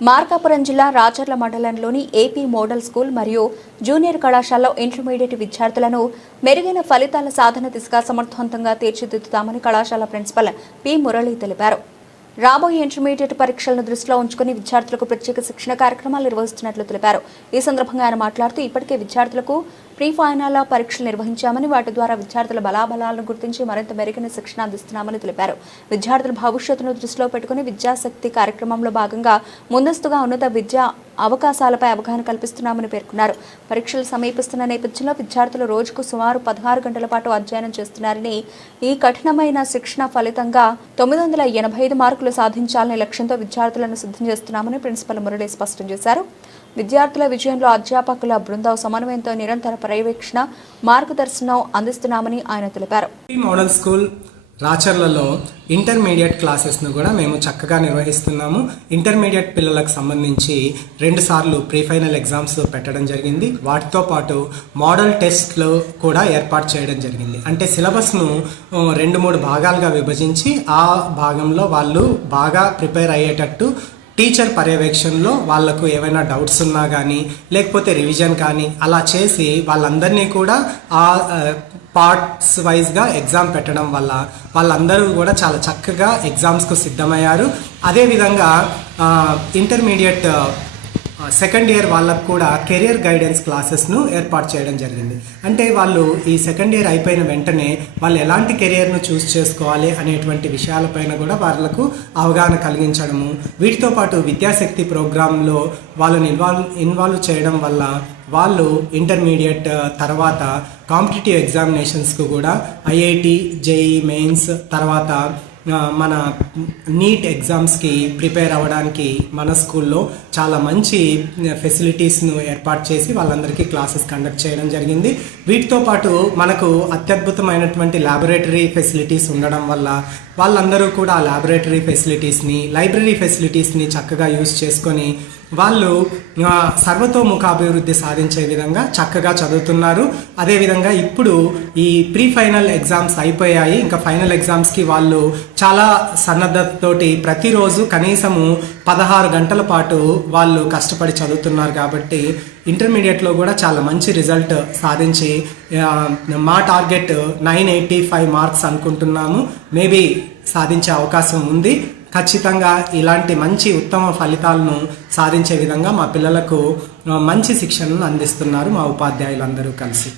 మార్కాపురం జిల్లా రాచర్ల మండలంలోని AP model school మరియు జూనియర్ కళాశాలలో ఇంటర్మీడియట్ విద్యార్థులను మెరుగైన ఫలితాల సాధన దిశగా సమర్థవంతంగా తీర్చిదిద్దుతామని కళాశాల ప్రిన్సిపల్ పి మురళి తెలిపారు. రాబోయే ఇంటర్మీడియట్ పరీక్షలను దృష్టిలో ఉంచుకుని విద్యార్థులకు ప్రత్యేక శిక్షణ కార్యక్రమాలు నిర్వహిస్తున్నట్లు తెలిపారు. ఈ సందర్భంగా ఆయన మాట్లాడుతూ ఇప్పటికే విద్యార్థులకు ప్రీ ఫైనల్ పరీక్షలు నిర్వహించామని వాటి ద్వారా విద్యార్థుల బలాబలాలను గుర్తించి మరింత మెరుగైన శిక్షణ అందిస్తున్నామని తెలిపారు. విద్యార్థుల భవిష్యత్తును దృష్టిలో పెట్టుకుని విద్యాశక్తి కార్యక్రమంలో భాగంగా ముందస్తుగా ఉన్నత విద్యా అవకాశాలపై అవగాహన కల్పిస్తున్నామని పేర్కొన్నారు. పరీక్షలు సమీపిస్తున్న నేపథ్యంలో విద్యార్థులు రోజుకు సుమారు 16 గంటల పాటు అధ్యయనం చేస్తున్నారని, ఈ కఠినమైన శిక్షణ ఫలితంగా 985 మార్కులు సాధించాలనే లక్ష్యంతో విద్యార్థులను సిద్ధం చేస్తున్నామని ప్రిన్సిపల్ మురళి స్పష్టం చేశారు. విద్యార్థుల విజయంలో అధ్యాపకుల బృందం సమన్వయంతో నిరంతర పర్యవేక్షణ, మార్గదర్శనం అందిస్తున్నామని ఆయన తెలిపారు. మోడల్ స్కూల్ రాచర్లలో ఇంటర్మీడియట్ క్లాసెస్ను కూడా మేము చక్కగా నిర్వహిస్తున్నాము. ఇంటర్మీడియట్ పిల్లలకు సంబంధించి 2 సార్లు ప్రీ ఫైనల్ ఎగ్జామ్స్ పెట్టడం జరిగింది. వాటితో పాటు మోడల్ టెస్ట్లు కూడా ఏర్పాటు చేయడం జరిగింది. అంటే సిలబస్ను 2-3 భాగాలుగా విభజించి ఆ భాగంలో వాళ్ళు బాగా ప్రిపేర్ అయ్యేటట్టు టీచర్ పర్యవేక్షణలో వాళ్లకు ఏమైనా డౌట్స్ ఉన్నా కానీ లేకపోతే రివిజన్ కానీ అలా చేసి వాళ్ళందరినీ కూడా ఆ పార్ట్స్ వైజ్గా ఎగ్జామ్ పెట్టడం వల్ల వాళ్ళందరూ కూడా చాలా చక్కగా ఎగ్జామ్స్కు సిద్ధమయ్యారు. అదేవిధంగా ఇంటర్మీడియట్ సెకండ్ ఇయర్ వాళ్ళకు కూడా కెరియర్ గైడెన్స్ క్లాసెస్ను ఏర్పాటు చేయడం జరిగింది. అంటే వాళ్ళు ఈ సెకండ్ ఇయర్ అయిపోయిన వెంటనే వాళ్ళు ఎలాంటి కెరియర్ను చూస్ చేసుకోవాలి అనేటువంటి విషయాలపైన కూడా వాళ్ళకు అవగాహన కలిగించడము, వీటితో పాటు విద్యాశక్తి ప్రోగ్రాంలో వాళ్ళని ఇన్వాల్వ్ చేయడం వల్ల వాళ్ళు ఇంటర్మీడియట్ తర్వాత కాంపిటేటివ్ ఎగ్జామినేషన్స్కు కూడా ఐఐటి, జేఈ మెయిన్స్ తర్వాత మన నీట్ ఎగ్జామ్స్కి ప్రిపేర్ అవ్వడానికి మన స్కూల్లో చాలా మంచి ఫెసిలిటీస్ను ఏర్పాటు చేసి వాళ్ళందరికీ క్లాసెస్ కండక్ట్ చేయడం జరిగింది. వీటితో పాటు మనకు అత్యద్భుతమైనటువంటి ల్యాబొరేటరీ ఫెసిలిటీస్ ఉండడం వల్ల వాళ్ళందరూ కూడా ఆ ల్యాబొరేటరీ ఫెసిలిటీస్ని, లైబ్రరీ ఫెసిలిటీస్ని చక్కగా యూజ్ చేసుకొని వాళ్ళు సర్వతోముఖాభివృద్ధి సాధించే విధంగా చక్కగా చదువుతున్నారు. అదేవిధంగా ఇప్పుడు ఈ ప్రీ ఫైనల్ ఎగ్జామ్స్ అయిపోయాయి. ఇంకా ఫైనల్ ఎగ్జామ్స్కి వాళ్ళు చాలా సన్నద్ధతతోటి ప్రతిరోజు కనీసము 16 గంటల పాటు వాళ్ళు కష్టపడి చదువుతున్నారు. కాబట్టి ఇంటర్మీడియట్లో కూడా చాలా మంచి రిజల్ట్ సాధించి మా టార్గెట్ 985 మార్క్స్ అనుకుంటున్నాము. మేబీ సాధించే అవకాశం ఉంది. ఖచ్చితంగా ఇలాంటి మంచి ఉత్తమ ఫలితాలను సాధించే విధంగా మా పిల్లలకు మంచి శిక్షణను అందిస్తున్నారు మా ఉపాధ్యాయులందరూ కలిసి.